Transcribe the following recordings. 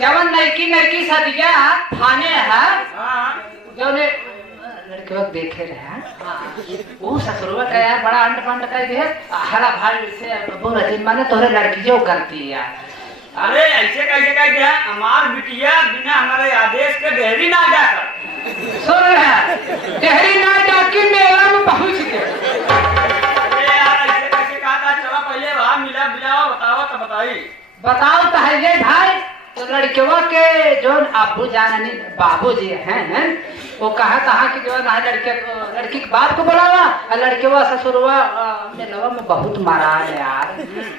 जवन नरकी सदिया थाने है जो ने लड़के वक्त देखे रहे वो ससुरवा का यार बड़ा अंड पंड कर दिया हरा भाई से बबू रजीन माने तोरे लड़की जो करती है यार। अरे ऐसे कैसे कह दिया हमार बिटिया बिना हमारे आदेश के डेहरी ना जाकर सुन रहा डेहरी ना जाके मेला में पहुंच गए। अरे यार ऐसे कैसे कहा था चलो पहले वहां मिला बुलाओ बताओ तो बताओ तो है ये भाई तो लड़कियों के जो अब्बू जान बाबू जी हैं वो कहा कि जो है लड़की के बाप को बुलावा और लड़कियों ससुरवा मेलवा में बहुत मरान यार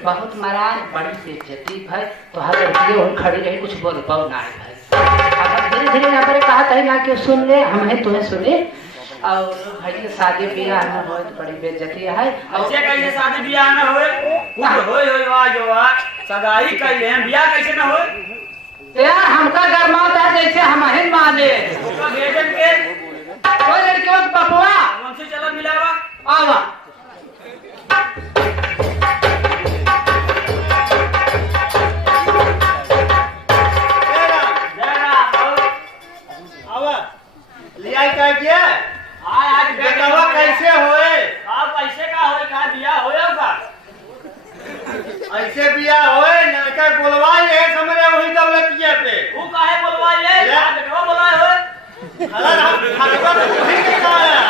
बहुत मरान बड़ी बेइज्जती भाई तो हर लड़की खड़ी रही कुछ बोल पाओ ना भाई धीरे धीरे यहाँ पर कहा था ना कि सुन ले हमें तुम्हें सुने और भाई शादी ब्याह में हो तो बड़ी बेइज्जती है। ऐसे कैसे शादी ब्याह न होए सगाई कैले हैं ब्याह कैसे न होए यार हमका गरमाता है जैसे हम हिन माने भेजन के कोई लड़के वक्त बपुआ उनसे चलो मिलावा आवा लिया क्या किया आज बेटवा कैसे होए आप ऐसे का होए का बिया होएगा ऐसे बिया होए लड़का बोलवाई है समरे वही दौलतिया पे वो काहे बोलवाई है या बेटवा बोलाए होए अरे हम खटवा तो वही के आया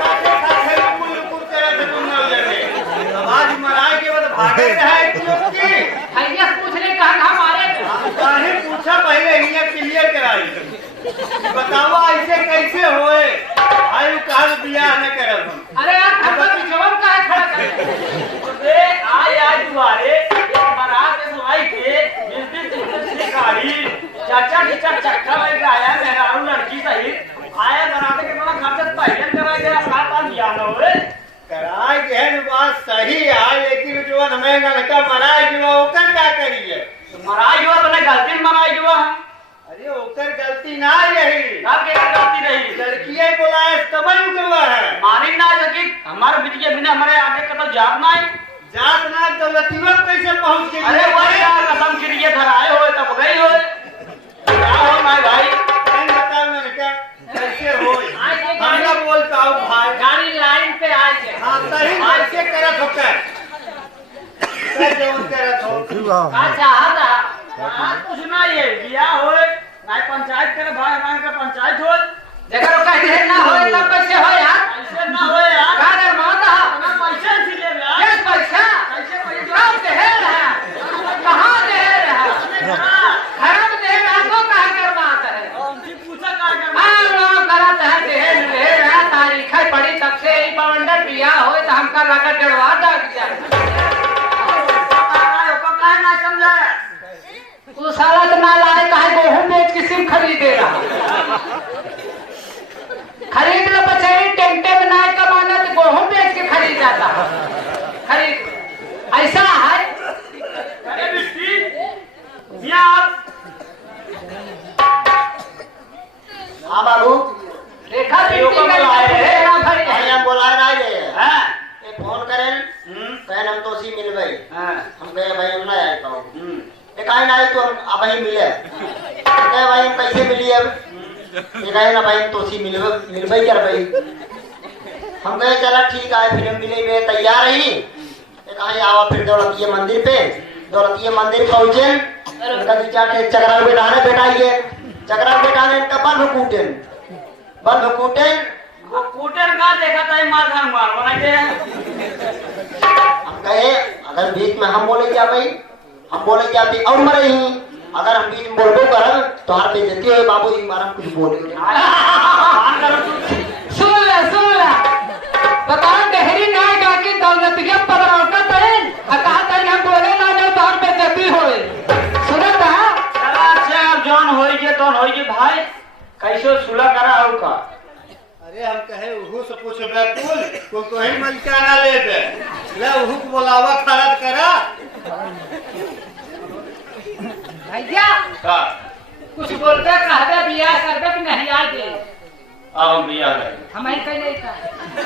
साथे साथे कुल तेरा से तुम न लेने आवाज मराए के बाद भागे है लोग की भैया पूछने कहा हमारे काहे पूछा पहले ही क्लियर कराई बताओ ऐसे कैसे होए आयु काल बियाह न करब हम अरे यार खबर जवाब का है खड़ा कर अरे आज दुआरे एक बारात से सुनाई के मिलती से गाड़ी चाचा की चक्का में आया मेहरारू लड़की सही आया बारात के बड़ा खर्च पहले कराए गया साथ साथ बियाह न होए कराए के बात सही है लेकिन जो हमें लड़का मराए जो ओकर क्या करिए मराए जो तने गलती मराए जो अरे ओकर गलती ना यही आपके गलती नहीं लड़किए बोलाए तब ही करवा है मानिक ना लगी हमारे बिटिया बिना हमारे आगे का तो जात ना दौलतीवा कैसे पहुंच गई अरे भाई यार कसम किरिए धराए होए तब गई होए क्या हो भाई कहीं बता मैंने क्या कैसे होए हमरा बोलता हूं भाई गाड़ी लाइन पे आ गए हां सही ऐसे करत होकर कैसे उन करत हो अच्छा हां कुछ ना ये बियाह होए ना पंचायत करे भाई हमारे का पंचायत हो जगह रोका है ना होए तब कैसे हो यार ऐसे ना होए यार का कर माता ना पैसा से ले यार ये पैसा कैसे पैसा कहां से है कहां से है खराब दे रहा तो कहा कर बात है उनसे पूछा का कर हां लोग गलत है दे रहा तारीख है पड़ी तब से ही बवंडर बियाह होए तो हमका लगा डरवा डाक जाए तू साला तो ना लाए काहे गेहूं बेच के सिम खरीदे रहा खरीद लो बचाई टेंटे बना के माना तो गेहूं बेच के खरीद जाता खरीद ऐसा है अरे बिस्टी यार हां बाबू रेखा यो को बुलाए भाई हम बुलाए ना ये हां ये फोन करें कहन हम तो सी मिल गई हां हम कहे भाई हम ना आए पाओ काहे ना तो हम अब ही मिले कहे भाई हम कैसे मिली अब ये कहे ना भाई तो सी मिलबे कर भाई हम कहे चला ठीक है फिर हम मिले वे तैयार ही ये कहे आओ फिर दौलतीय मंदिर पहुंचे उनका चाटे चक्रा बैठाने बैठाइए चक्रा बैठाने का बल कूटे वो कूटर का देखा था मार बनाते हम कहे अगर बीच में हम बोले क्या भाई हम बोले क्या भी और मरे ही अगर हम बीच में बोलबो करब तो हर बेइज्जती होए बाबूजी मारा कुछ बोले सुन ले बताओ डेहरी ना जाके दौलतिया पदरौटा तैन कहा तन हम बोले ना जो तो हर बेइज्जती होए सुनत है चला अच्छा अब जॉन होई जे भाई कैसे सुलह करा हो का अरे हम कहे उहु से पूछबे कुल तो ही मलका ना लेबे ले उहु को बोलावा खराब करा भैया कुछ बोलते कहबे बियाह करबे कि नहीं आज आओ बिया है हम ही कहीं नहीं था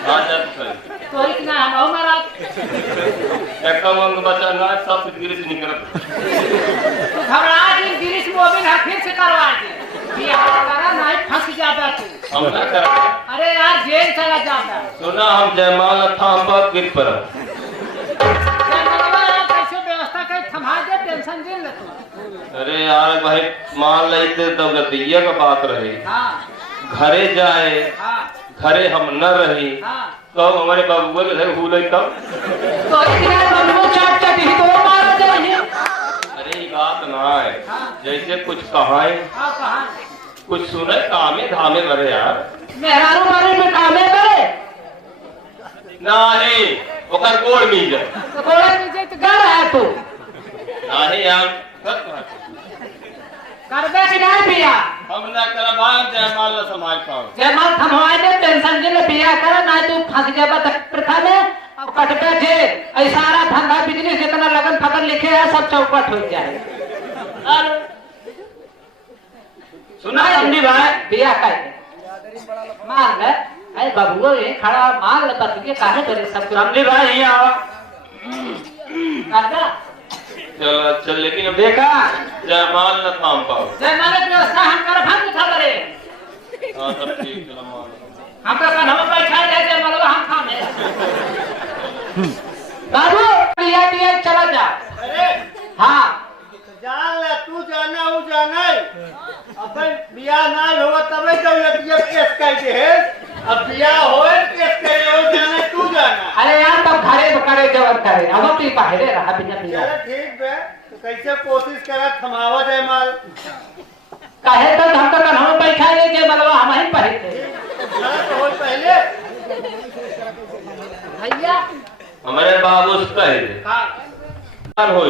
हां जब कर तो इतना हम हमारा एक अंग बचा ना सब गिर से निकल तू घबरा जी गिरीश मोबिल है फिर से करवा दे ये हमारा नहीं फंस जाता तू हम ना कर अरे यार जेल चला जाता सुना हम जयमाल थाम पर गिर पर कैसे व्यवस्था कर थमा दे टेंशन दे ले तू अरे यार भाई मान लेते तो गतिया का बात रहे हां घरे जाए हां घरे हम न रही हां तो हमारे बाबू के घर भूल तब तो इतना बाबू चाट चाट ही तो मार जाए अरे ये बात ना है हाँ। जैसे कुछ कहाए हां कहां कुछ सुने कामे धामे भरे यार मेहरारू बारे में कामे करे नहीं ओकर गोड़ मिल जाए तो बोले नीचे तो घर है तू नहीं यार कर दे कि नहीं पिया हम ना करबान जयमाल न समाज पाओ जयमाल थमवाए दे टेंशन के लिए पिया कर ना तू फंस जाबा प्रथा में अब कटबे जेल ऐसा सारा धंधा बिजनेस जितना लगन फगन लिखे है सब चौपट हो जाए और सुना समझी भाई पिया का मार ले अरे बाबू ये खड़ा मार ले बस ये काहे करे सब समझी भाई यहाँ आओ काका चलो चल लेकिन अब देखा जयमाल न थाम पाओ जयमाल की व्यवस्था हम कर भंग था करे हाँ सब ठीक चलो मान हम का हम बैठा दे जयमाल हम खाने बाबू पिया पिया चला जा अरे हाँ जान ले तू जाना हूँ जाना अपन बिया ना होगा तबे तो ये केस कर दे है अब बिया होए केस करे हो जाने तू जाना अरे यार तब घरे करे जबर करे अब तू बाहरे रहा बिना पिया चलो ठीक है तो कैसे कोशिश करा थमावा जाए माल कहे तो हम तो हम बैठा ले के मतलब हम ही पढ़े थे ना तो हो पहले भैया हमारे बाबू से कहे हाँ हो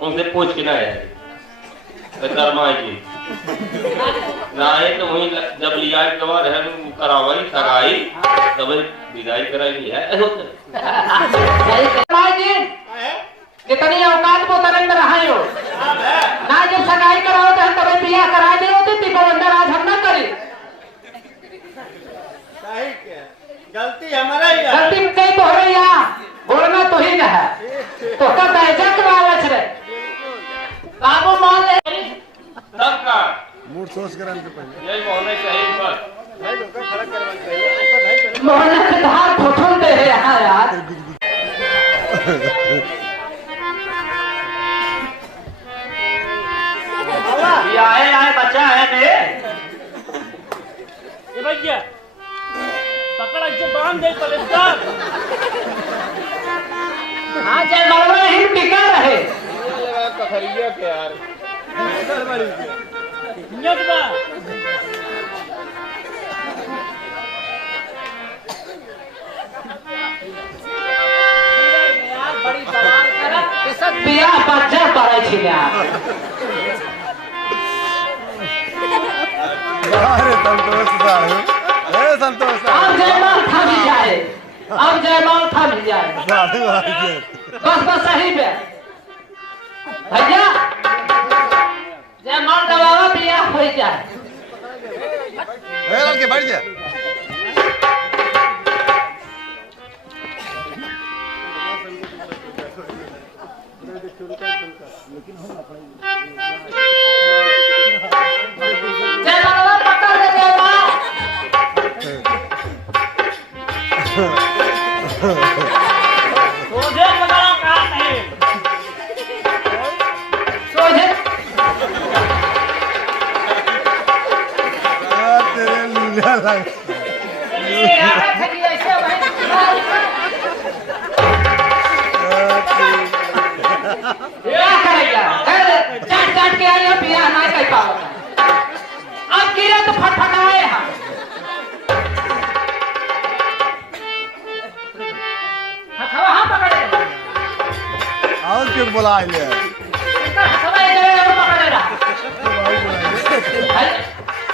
उनसे पूछ के ना आए कर्मा जी ना है तो वही जब लिया गवा रहे करावाई सगाई तब विदाई कराई है जी जितनी औकात वो तरंग रहा हो ना जब सगाई कराओ तो हम तब बियाह करा दे होते ती अंदर आज हम ना करी सही क्या गलती हमारा ही है गलती नहीं तो हो रही है बोलना तो ही ना है तो का पैसा लालच रे बाबू मान ले सबका मूड सोच कर हमके पहले यही होना चाहिए बस भाई लोग खड़ा करवाना चाहिए ऐसा नहीं करना मोहल्ले के धार ठोठुल दे है यहाँ यार ये आए बच्चा है बे ये भैया पकड़ा के बांध दे पलेदार हाँ जय मलबा ही टिका रहे लगा कखरिया के यार न्यतबा यार बड़ी सवाल करा ये सब बियाह बच्चा पड़े छी यार अरे संतोष साहब ए संतोष अब जयमाल थम जाए अब जयमाल थम जाए साहब बस सही पे भैया जयमाल दबावा बियाह हो जाए ए लड़के बैठ जा जयमाल पकड़ ले जयमाल सोझे लगाओ कहा नहीं सोझे तेरे लीला लग ये यार खड़ी ऐसे भाई क्या करेगा चाट चाट के आया बियाह ना कर पाओ अब गिरे तो फटफटाए हम हथवा हम पकड़े और क्यों बुला ले हथवा ये जगह हम पकड़े रहा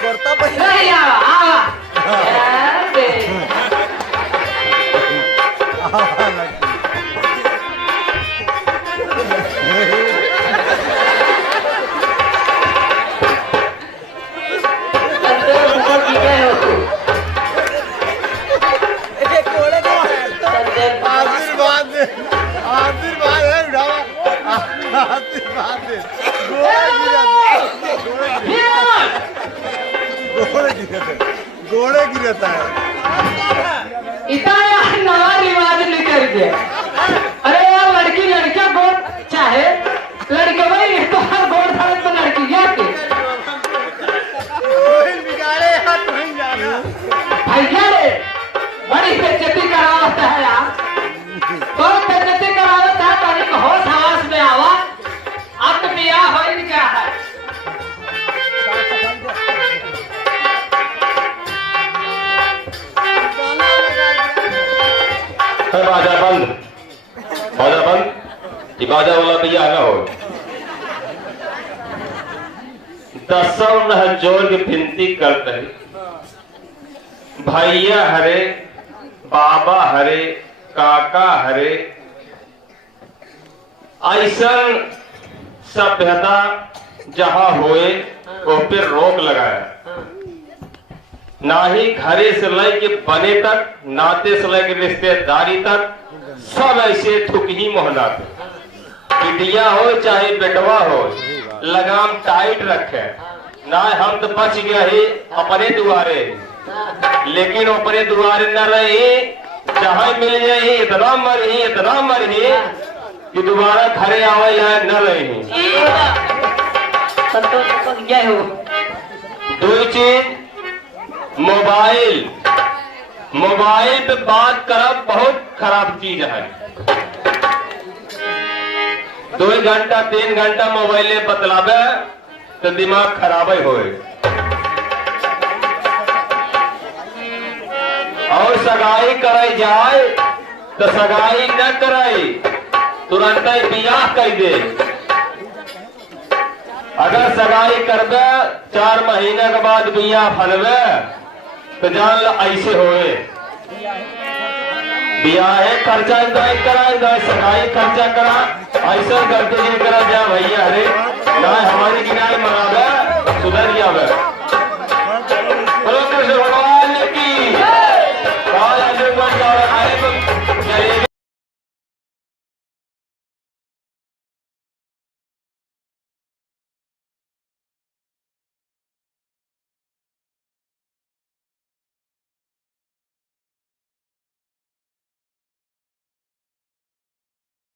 करता पहले नहीं आवा यार बे अंदर ऊपर की गए हो आशीर्वाद है उठावा आशीर्वाद है घोड़े गिरता है इतना नया रिवाज निकल गया। अरे यार लड़की लड़का गोड़ चाहे लड़के भाई तो हर गोड़ थाने तो लड़की क्या के बिगाड़े हाथ नहीं जाना भैया रे बड़ी बेइज्जती करावता है यार। तो बेइज्जती करावता है तारीख होश हवास में आवा। अब तो बियाह हो ही क्या है। बाजा बंद ये बाजा वाला भैया ना हो। दसों नह जोर के विनती करते हैं भैया हरे बाबा हरे काका हरे ऐसा सभ्यता जहां होए वो पे रोक लगाया। ना ही घरे से लेके बने तक नाते से लेके रिश्तेदारी तक सब ऐसे थुक ही मोहनाते। बिटिया हो चाहे बेटवा हो लगाम टाइट रखे। ना हम तो बच गए ही अपने दुआरे लेकिन अपने दुआरे न रहे जहां मिल जाए इतना मरही कि दोबारा घरे आवे न रही। दो चीज मोबाइल पे बात करब बहुत खराब चीज है। 2 घंटा 3 घंटा मोबाइल बतलावे तो दिमाग खराब होए। और सगाई कराई जाए तो सगाई न कराई तुरंत ही बियाह कर दे। अगर सगाई करबे 4 महीना के बाद बियाह फलबे तो जान लो ऐसे होए। बियाह खर्चा करा सगाई खर्चा करा ऐसा करते करा जा भैया अरे ना हमारी किनारे मनावे